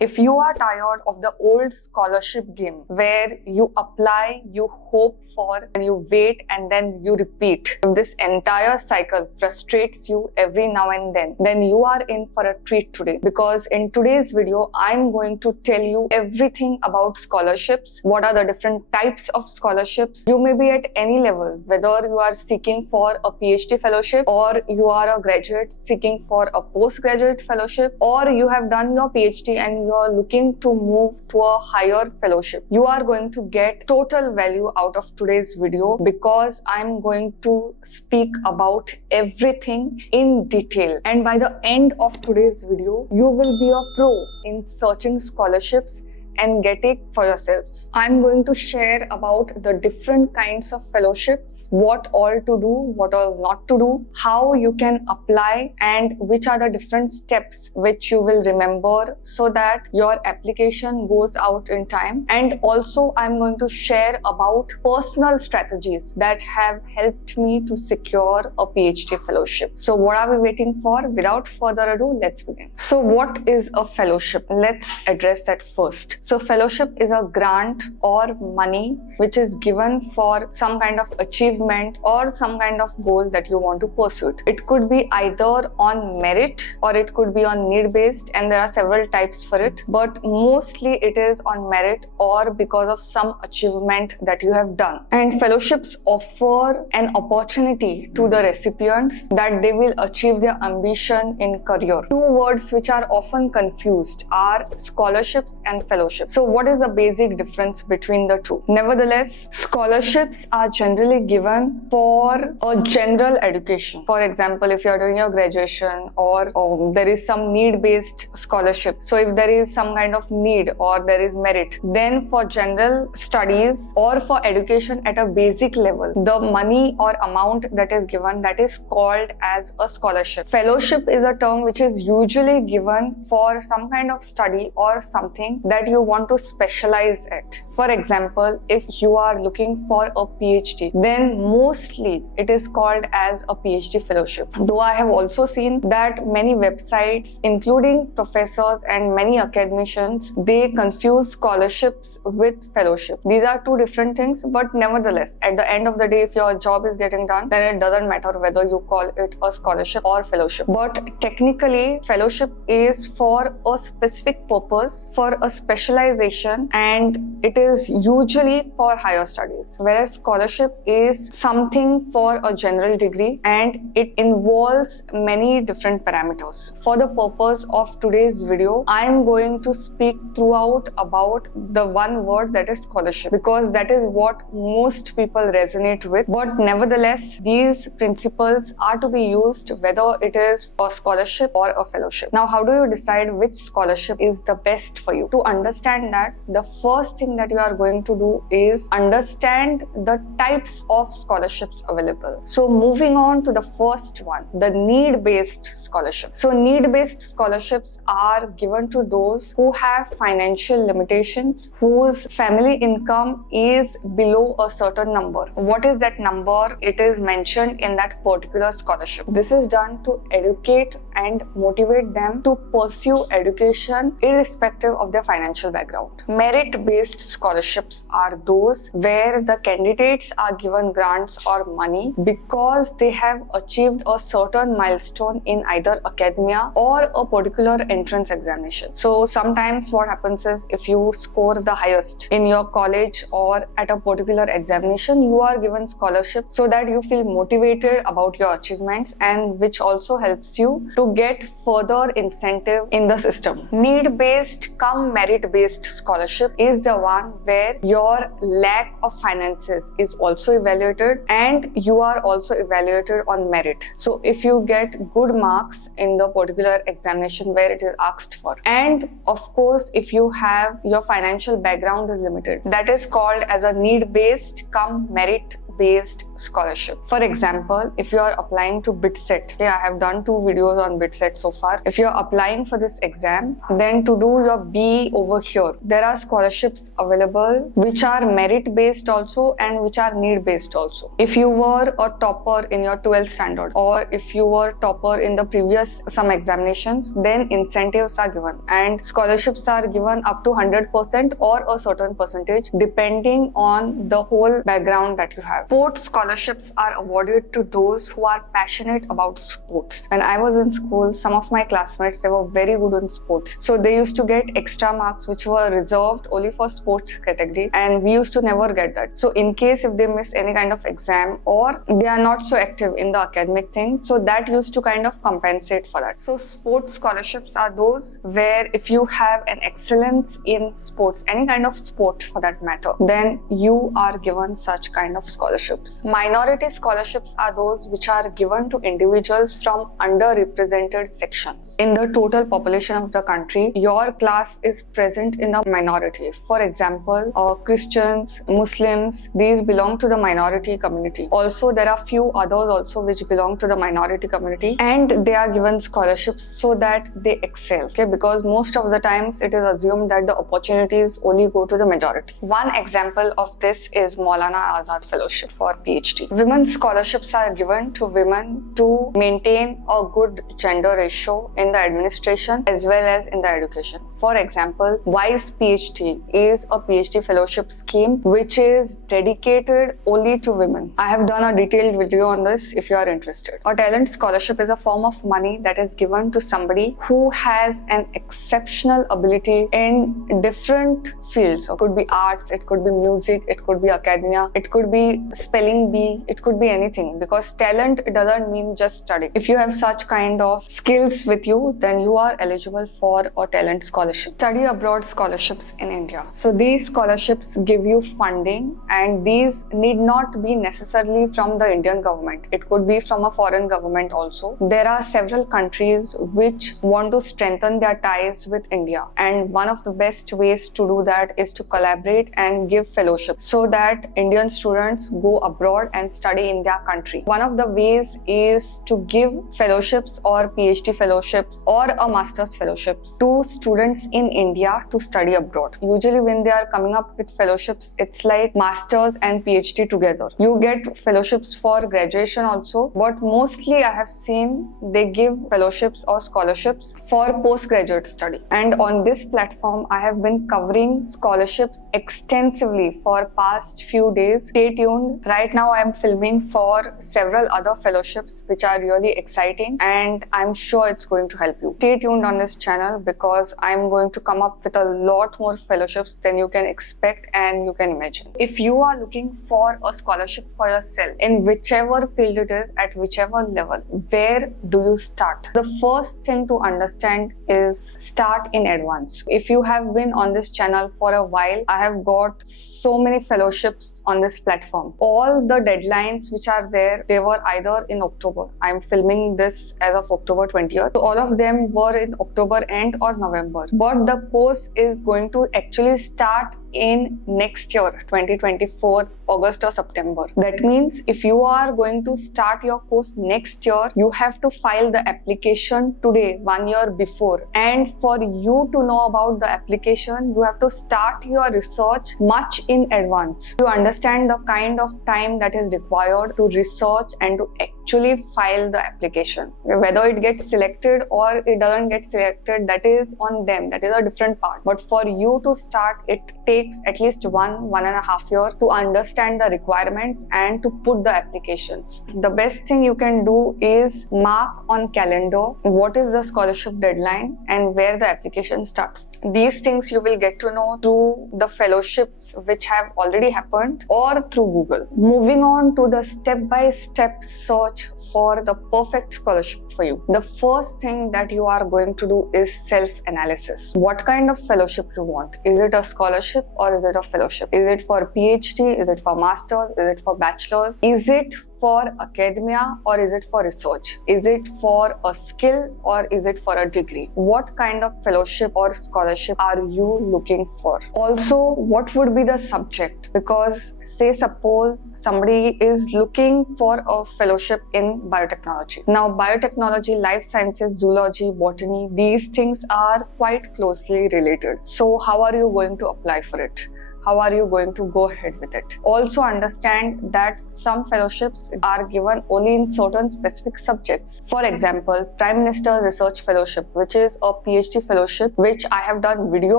If you are tired of the old scholarship game where you apply, you hope for, and you wait and then you repeat, if this entire cycle frustrates you every now and then you are in for a treat today. Because in today's video, I'm going to tell you everything about scholarships, what are the different types of scholarships. You may be at any level, whether you are seeking for a PhD fellowship or you are a graduate seeking for a postgraduate fellowship, or you have done your PhD and you are looking to move to a higher fellowship. You are going to get total value out of today's video because I'm going to speak about everything in detail. And by the end of today's video, you will be a pro in searching scholarships and get it for yourself. I'm going to share about the different kinds of fellowships, what all to do, what all not to do, how you can apply, and which are the different steps which you will remember so that your application goes out in time. And also I'm going to share about personal strategies that have helped me to secure a PhD fellowship. So what are we waiting for? Without further ado, let's begin. So what is a fellowship? Let's address that first. So fellowship is a grant or money which is given for some kind of achievement or some kind of goal that you want to pursue. It could be either on merit or it could be on need based, and there are several types for it, but mostly it is on merit or because of some achievement that you have done. And fellowships offer an opportunity to the recipients that they will achieve their ambition in career. Two words which are often confused are scholarships and fellowships. So what is the basic difference between the two? Nevertheless, scholarships are generally given for a general education. For example, if you are doing your graduation or there is some need-based scholarship. So if there is some kind of need or there is merit, then for general studies or for education at a basic level, the money or amount that is given, that is called as a scholarship. Fellowship is a term which is usually given for some kind of study or something that you want to specialize at. For example, if you are looking for a PhD, then mostly it is called as a PhD fellowship. Though I have also seen that many websites, including professors and many academicians, they confuse scholarships with fellowship. These are two different things, but nevertheless, at the end of the day, if your job is getting done, then it doesn't matter whether you call it a scholarship or fellowship. But technically, fellowship is for a specific purpose, for a specialization, and it is usually for higher studies, whereas scholarship is something for a general degree and it involves many different parameters. For the purpose of today's video, I am going to speak throughout about the one word, that is scholarship, because that is what most people resonate with. But nevertheless, these principles are to be used whether it is a scholarship or a fellowship. Now, how do you decide which scholarship is the best for you? To understand that, the first thing that you are going to do is understand the types of scholarships available. So moving on to the first one, the need-based scholarship. So need-based scholarships are given to those who have financial limitations, whose family income is below a certain number. What is that number? It is mentioned in that particular scholarship. This is done to educate and motivate them to pursue education irrespective of their financial background. Merit-based scholarships are those where the candidates are given grants or money because they have achieved a certain milestone in either academia or a particular entrance examination. So sometimes what happens is, if you score the highest in your college or at a particular examination, you are given scholarships so that you feel motivated about your achievements, and which also helps you to get further incentive in the system. Need-based cum merit-based scholarship is the one where your lack of finances is also evaluated and you are also evaluated on merit. So if you get good marks in the particular examination where it is asked for, and of course if you have your financial background is limited, that is called as a need-based cum merit based scholarship. For example, if you are applying to BITSET, okay, I have done 2 videos on BITSET so far. If you are applying for this exam, then to do your BE over here, there are scholarships available which are merit based also and which are need based also. If you were a topper in your 12th standard, or if you were topper in the previous some examinations, then incentives are given and scholarships are given up to 100% or a certain percentage depending on the whole background that you have. Sports scholarships are awarded to those who are passionate about sports. When I was in school, some of my classmates, they were very good in sports, so they used to get extra marks which were reserved only for sports category, and we used to never get that. So in case if they miss any kind of exam or they are not so active in the academic thing, so that used to kind of compensate for that. So sports scholarships are those where if you have an excellence in sports, any kind of sport for that matter, then you are given such kind of scholarships. Minority scholarships are those which are given to individuals from underrepresented sections. In the total population of the country, your class is present in a minority. For example, Christians, Muslims, these belong to the minority community. Also, there are few others also which belong to the minority community, and they are given scholarships so that they excel. Okay, because most of the times it is assumed that the opportunities only go to the majority. One example of this is Maulana Azad Fellowship for PhD. Women's scholarships are given to women to maintain a good gender ratio in the administration as well as in the education. For example, WISE PhD is a PhD fellowship scheme which is dedicated only to women. I have done a detailed video on this if you are interested. A talent scholarship is a form of money that is given to somebody who has an exceptional ability in different fields. It could be arts, it could be music, it could be academia, it could be spelling bee, it could be anything, because talent doesn't mean just study. If you have such kind of skills with you, then you are eligible for a talent scholarship. Study abroad scholarships in India. So these scholarships give you funding, and these need not be necessarily from the Indian government. It could be from a foreign government also. There are several countries which want to strengthen their ties with India, and one of the best ways to do that is to collaborate and give fellowships so that Indian students go abroad and study in their country. One of the ways is to give fellowships or PhD fellowships or a master's fellowships to students in India to study abroad. Usually when they are coming up with fellowships, it's like masters and PhD together. You get fellowships for graduation also, but mostly I have seen they give fellowships or scholarships for postgraduate study. And on this platform, I have been covering scholarships extensively for past few days. Stay tuned. Right now I am filming for several other fellowships which are really exciting, and I'm sure it's going to help you. Stay tuned on this channel because I'm going to come up with a lot more fellowships than you can expect and you can imagine. If you are looking for a scholarship for yourself in whichever field it is, at whichever level, where do you start? The first thing to understand is start in advance. If you have been on this channel for a while, I have got so many fellowships on this platform. All the deadlines which are there, they were either in October. I'm filming this as of October 20th. So all of them were in October end or November. But the course is going to actually start in next year, 2024, August or September. That means if you are going to start your course next year, you have to file the application today, 1 year before. And for you to know about the application, you have to start your research much in advance. To understand the kind of time that is required to research and to actually file the application. Whether it gets selected or it doesn't get selected, that is on them. That is a different part. But for you to start, it takes at least 1.5 years to understand the requirements and to put the applications. The best thing you can do is mark on calendar what is the scholarship deadline and where the application starts. These things you will get to know through the fellowships which have already happened or through Google. Moving on to the step-by-step search for the perfect scholarship for you. The first thing that you are going to do is self-analysis. What kind of fellowship you want? Is it a scholarship or is it a fellowship? Is it for PhD? Is it for masters? Is it for bachelors? Is it for academia or is it for research? Is it for a skill or is it for a degree? What kind of fellowship or scholarship are you looking for? Also, what would be the subject? Because say suppose somebody is looking for a fellowship in biotechnology. Now biotechnology, life sciences, zoology, botany, these things are quite closely related. So how are you going to apply for it? How are you going to go ahead with it? Also understand that some fellowships are given only in certain specific subjects. For example, Prime Minister Research Fellowship, which is a PhD fellowship, which I have done video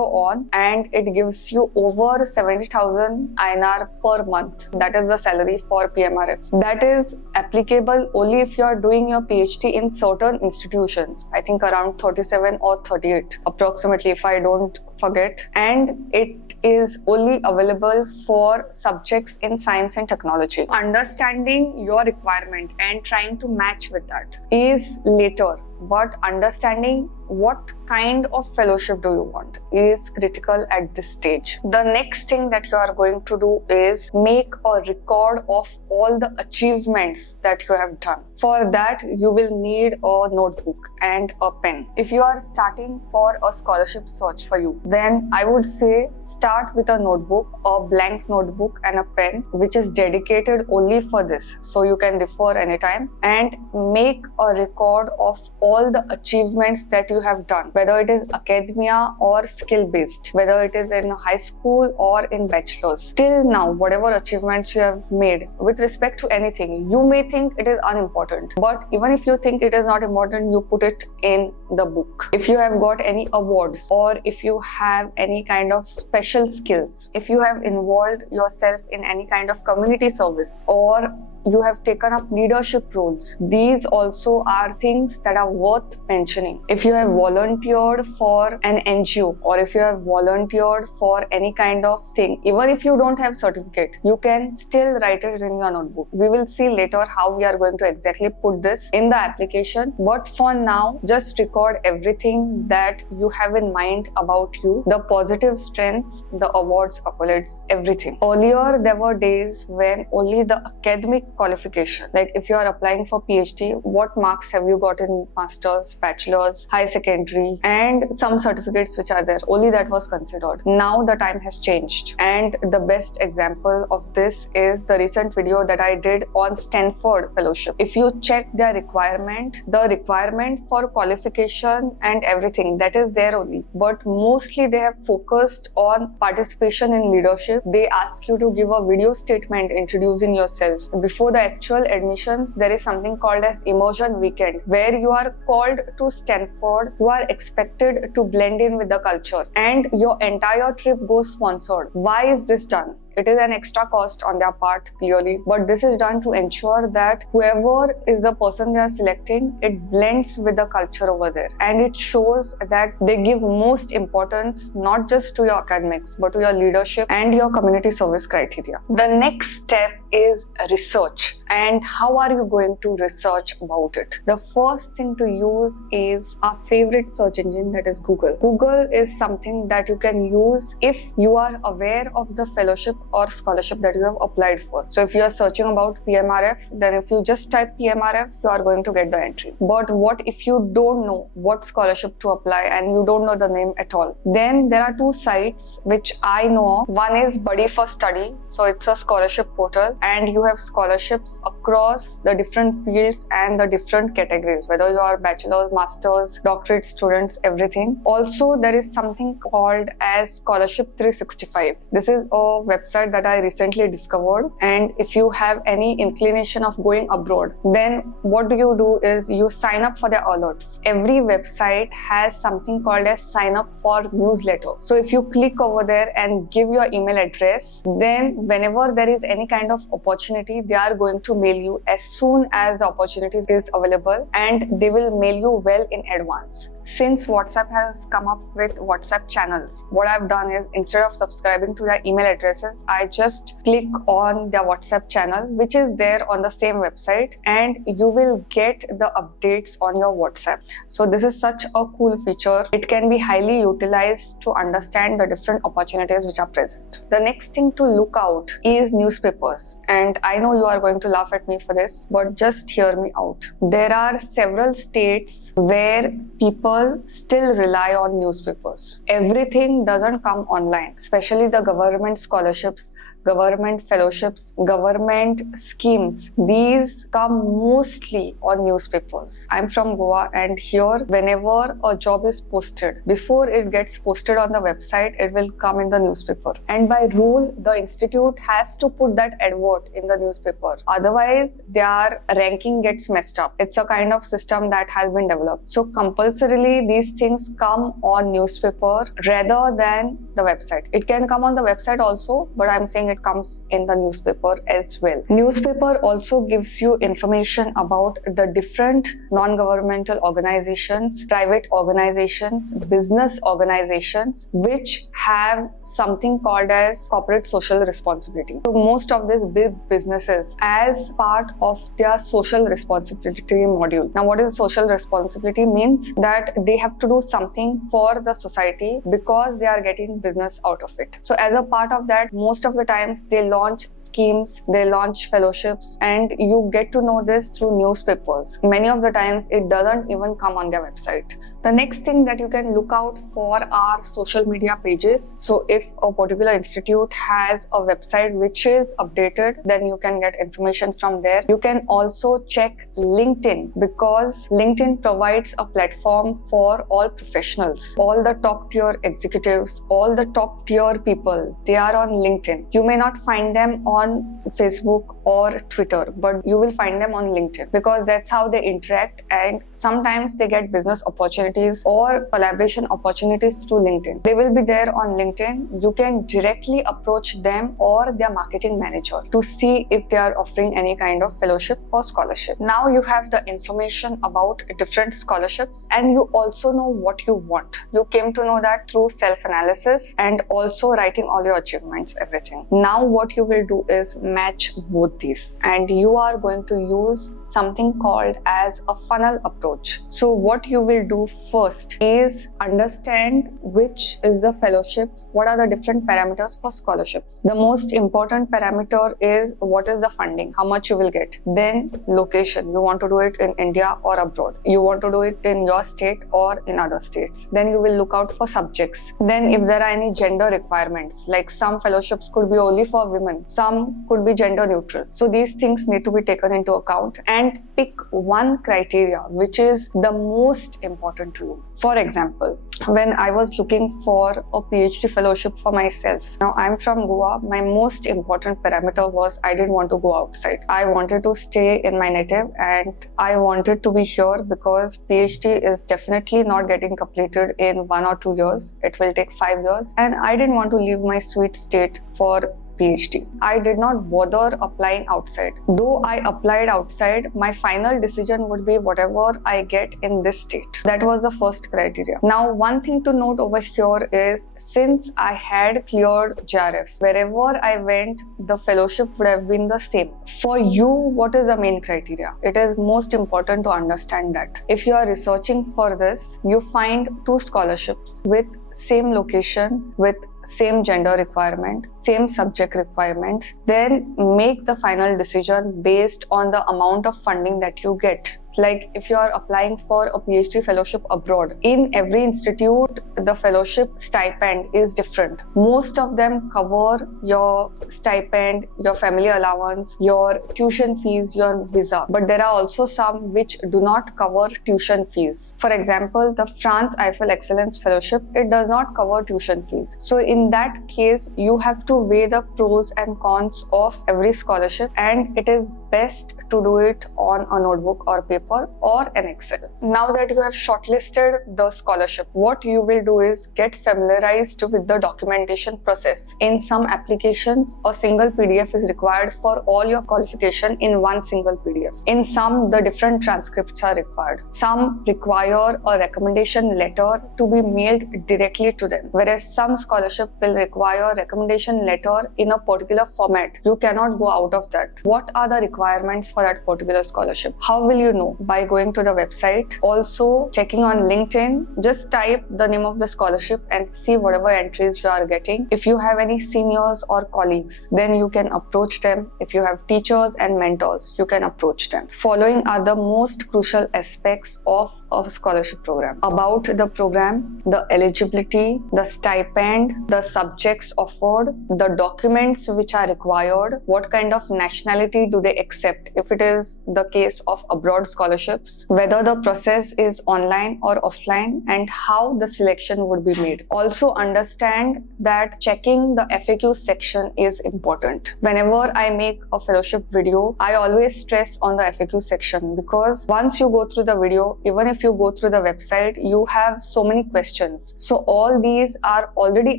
on, and it gives you over 70,000 INR per month. That is the salary for PMRF. That is applicable only if you are doing your PhD in certain institutions. I think around 37 or 38 approximately, if I don't forget. And it is only available for subjects in science and technology. Understanding your requirement and trying to match with that is later, but understanding what kind of fellowship do you want is critical at this stage. The next thing that you are going to do is make a record of all the achievements that you have done. For that, you will need a notebook and a pen. If you are starting for a scholarship search for you, then I would say start with a notebook, a blank notebook and a pen, which is dedicated only for this. So you can refer anytime, and make a record of all the achievements that you have done, whether it is academia or skill based, whether it is in high school or in bachelor's. Till now, whatever achievements you have made with respect to anything, you may think it is unimportant, but even if you think it is not important, you put it in the book. If you have got any awards, or if you have any kind of special skills, if you have involved yourself in any kind of community service, or you have taken up leadership roles, these also are things that are worth mentioning. If you have volunteered for an NGO, or if you have volunteered for any kind of thing, even if you don't have certificate, you can still write it in your notebook. We will see later how we are going to exactly put this in the application, but for now, just record everything that you have in mind about you, the positive strengths, the awards, accolades, everything. Earlier, there were days when only the academic qualification, like if you are applying for PhD, what marks have you got in masters, bachelors, high secondary, and some certificates which are there, only that was considered. Now the time has changed, and the best example of this is the recent video that I did on Stanford fellowship. If you check their requirement, the requirement for qualification and everything, that is there only, but mostly they have focused on participation in leadership. They ask you to give a video statement introducing yourself. Before the actual admissions, there is something called as immersion weekend, where you are called to Stanford, you are expected to blend in with the culture, and your entire trip goes sponsored. Why is this done? It is an extra cost on their part, clearly, but this is done to ensure that whoever is the person they are selecting, it blends with the culture over there, and it shows that they give most importance not just to your academics but to your leadership and your community service criteria. The next step is research. And how are you going to research about it? The first thing to use is our favorite search engine, that is Google. Google is something that you can use if you are aware of the fellowship or scholarship that you have applied for. So if you are searching about PMRF, then if you just type PMRF, you are going to get the entry. But what if you don't know what scholarship to apply and you don't know the name at all? Then there are two sites which I know of. One is Buddy for Study. So it's a scholarship portal, and you have scholarships across the different fields and the different categories, whether you are bachelor's, master's, doctorate students, everything. Also, there is something called as Scholarship 365. This is a website that I recently discovered, and if you have any inclination of going abroad, then what do? Is you sign up for their alerts. Every website has something called as sign up for newsletter. So if you click over there and give your email address, then whenever there is any kind of opportunity, they are going to mail you as soon as the opportunity is available, and they will mail you well in advance. Since WhatsApp has come up with WhatsApp channels, what I've done is instead of subscribing to their email addresses, I just click on their WhatsApp channel, which is there on the same website, and you will get the updates on your WhatsApp. So this is such a cool feature. It can be highly utilized to understand the different opportunities which are present. The next thing to look out is newspapers. And I know you are going to laugh at me for this, but just hear me out. There are several states where people still rely on newspapers. Everything doesn't come online, especially the government scholarships, government fellowships, government schemes. These come mostly on newspapers. I'm from Goa, and here whenever a job is posted, before it gets posted on the website, it will come in the newspaper. And by rule, the institute has to put that advert in the newspaper. Otherwise, their ranking gets messed up. It's a kind of system that has been developed. So compulsorily, these things come on newspaper rather than the website. It can come on the website also, but I'm saying it comes in the newspaper as well. Newspaper also gives you information about the different non-governmental organizations, private organizations, business organizations, which have something called as corporate social responsibility. So most of these big businesses, as part of their social responsibility module. Now, what is social responsibility? Means that they have to do something for the society because they are getting business out of it. So as a part of that, most of the times they launch schemes, they launch fellowships, and you get to know this through newspapers. Many of the times it doesn't even come on their website. The next thing that you can look out for are social media pages. So if a particular institute has a website which is updated, then you can get information from there. You can also check LinkedIn, because LinkedIn provides a platform for all professionals, all the top tier executives, all the top tier people. They are on LinkedIn. You may not find them on Facebook or Twitter, but you will find them on LinkedIn, because that's how they interact, and sometimes they get business opportunities or collaboration opportunities through LinkedIn. They will be there on LinkedIn. You can directly approach them or their marketing manager to see if they are offering any kind of fellowship or scholarship. Now you have the information about different scholarships, and you also know what you want. You came to know that through self-analysis and also writing all your achievements, everything. Now what you will do is match both these, and you are going to use something called as a funnel approach. So what you will do first is understand which is the fellowships, what are the different parameters for scholarships. The most important parameter is what is the funding, how much you will get. Then location, you want to do it in India or abroad. You want to do it in your state or in other states. Then you will look out for subjects. Then if there are any gender requirements, like some fellowships could be only for women, some could be gender neutral. So these things need to be taken into account, and pick one criteria which is the most important to you. For example, when I was looking for a PhD fellowship for myself, now I'm from Goa, my most important parameter was I didn't want to go outside. I wanted to stay in my native, and I wanted to be here because PhD is definitely not getting completed in 1 or 2 years. It will take 5 years, and I didn't want to leave my sweet state for PhD. I did not bother applying outside. Though I applied outside, my final decision would be whatever I get in this state. That was the first criteria. Now, one thing to note over here is, since I had cleared JRF, wherever I went, the fellowship would have been the same. For you, what is the main criteria? It is most important to understand that. If you are researching for this, you find 2 scholarships with same location, with same gender requirement, same subject requirements, then make the final decision based on the amount of funding that you get. Like if you are applying for a PhD fellowship abroad, in every institute, the fellowship stipend is different. Most of them cover your stipend, your family allowance, your tuition fees, your visa. But there are also some which do not cover tuition fees. For example, the France Eiffel Excellence Fellowship, it does not cover tuition fees. So in that case, you have to weigh the pros and cons of every scholarship, and it is best to do it on a notebook or paper paper or an Excel. Now that you have shortlisted the scholarship, what you will do is get familiarized with the documentation process. In some applications, a single PDF is required for all your qualification in one single PDF. In some, the different transcripts are required. Some require a recommendation letter to be mailed directly to them, whereas some scholarship will require recommendation letter in a particular format. You cannot go out of that. What are the requirements for that particular scholarship? How will you know? By going to the website, also checking on LinkedIn. Just type the name of the scholarship and see whatever entries you are getting. If you have any seniors or colleagues, then you can approach them. If you have teachers and mentors, you can approach them. Following are the most crucial aspects of a scholarship program. About the program, the eligibility, the stipend, the subjects offered, the documents which are required, what kind of nationality do they accept if it is the case of abroad scholarships, whether the process is online or offline, and how the selection would be made. Also understand that checking the FAQ section is important. Whenever I make a fellowship video, I always stress on the FAQ section, because once you go through the video, even if you go through the website, you have so many questions. So all these are already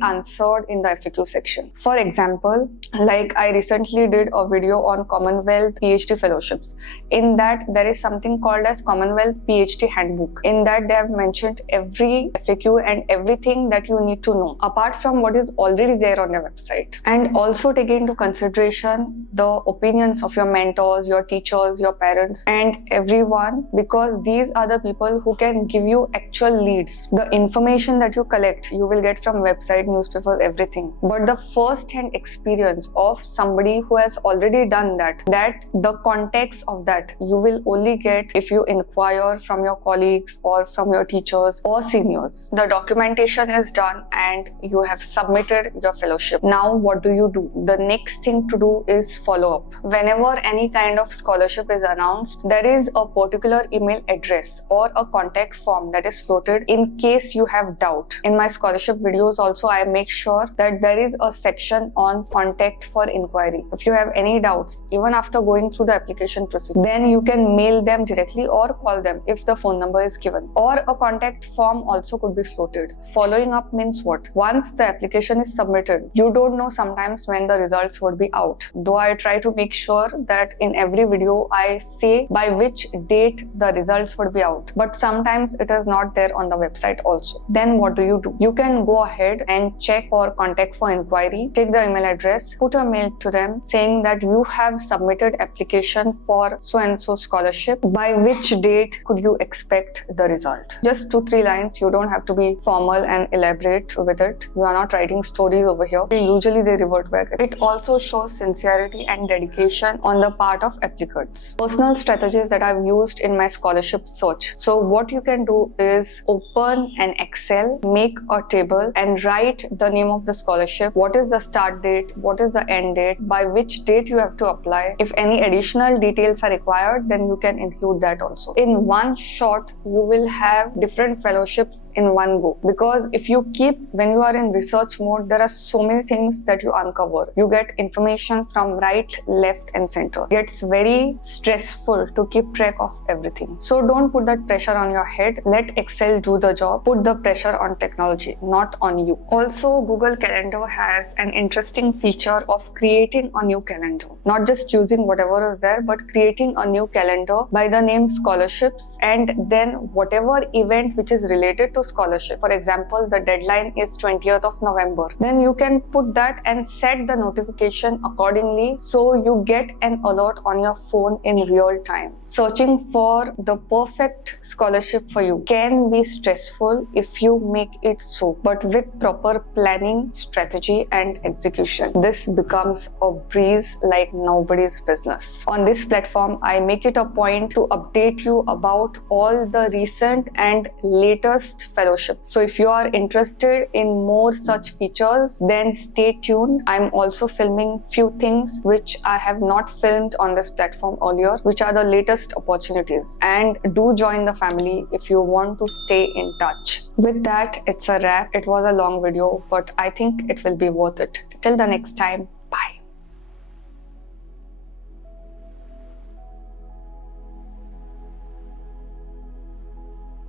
answered in the FAQ section. For example, like I recently did a video on Commonwealth PhD fellowships. In that, there is something called as Commonwealth PhD handbook. In that, they have mentioned every FAQ and everything that you need to know, apart from what is already there on the website. And also take into consideration the opinions of your mentors, your teachers, your parents, and everyone, because these are the people who can give you actual leads. The information that you collect, you will get from website, newspapers, everything. But the first-hand experience of somebody who has already done that the context of that you will only get if you inquire from your colleagues or from your teachers or seniors. The documentation is done and you have submitted your fellowship. Now what do you do? The next thing to do is follow up. Whenever any kind of scholarship is announced, there is a particular email address or a contact form that is floated in case you have doubt. In my scholarship videos also, I make sure that there is a section on contact for inquiry. If you have any doubts, even after going through the application process, then you can mail them directly or call them if the phone number is given. Or a contact form also could be floated. Following up means what? Once the application is submitted, you don't know sometimes when the results would be out. Though I try to make sure that in every video I say by which date the results would be out. But sometimes it is not there on the website also. Then what do? You can go ahead and check for contact for inquiry, take the email address, put a mail to them saying that you have submitted application for so and so scholarship. By which date could you expect the result? Just 2-3 lines. You don't have to be formal and elaborate with it. You are not writing stories over here. Usually they revert back. It also shows sincerity and dedication on the part of applicants. Personal strategies that I've used in my scholarship search. So what you can do is open an Excel, make a table and write the name of the scholarship, what is the start date, what is the end date, by which date you have to apply. If any additional details are required, then you can include that also. In one shot, you will have different fellowships in one go, because if you keep, when you are in research mode, there are so many things that you uncover. You get information from right, left and center. It gets very stressful to keep track of everything. So don't put that pressure on your head. Let Excel do the job. Put the pressure on technology, not on you. Also, Google Calendar has an interesting feature of creating a new calendar. Not just using whatever is there, but creating a new calendar by the name scholarships, and then whatever event which is related to scholarship. For example, the deadline is 20th of November. Then you can put that and set the notification accordingly, so you get an alert on your phone in real time. Searching for the perfect scholarship for you can be stressful if you make it so, but with proper planning, strategy and execution, this becomes a breeze like nobody's business. On this platform, I make it a point to update you about all the recent and latest fellowships. So if you are interested in more such features, then stay tuned. I'm also filming few things which I have not filmed on this platform earlier, which are the latest opportunities. And do join the family if you want to stay in touch. With that, it's a wrap. It was a long video, but I think it will be worth it. Till the next time.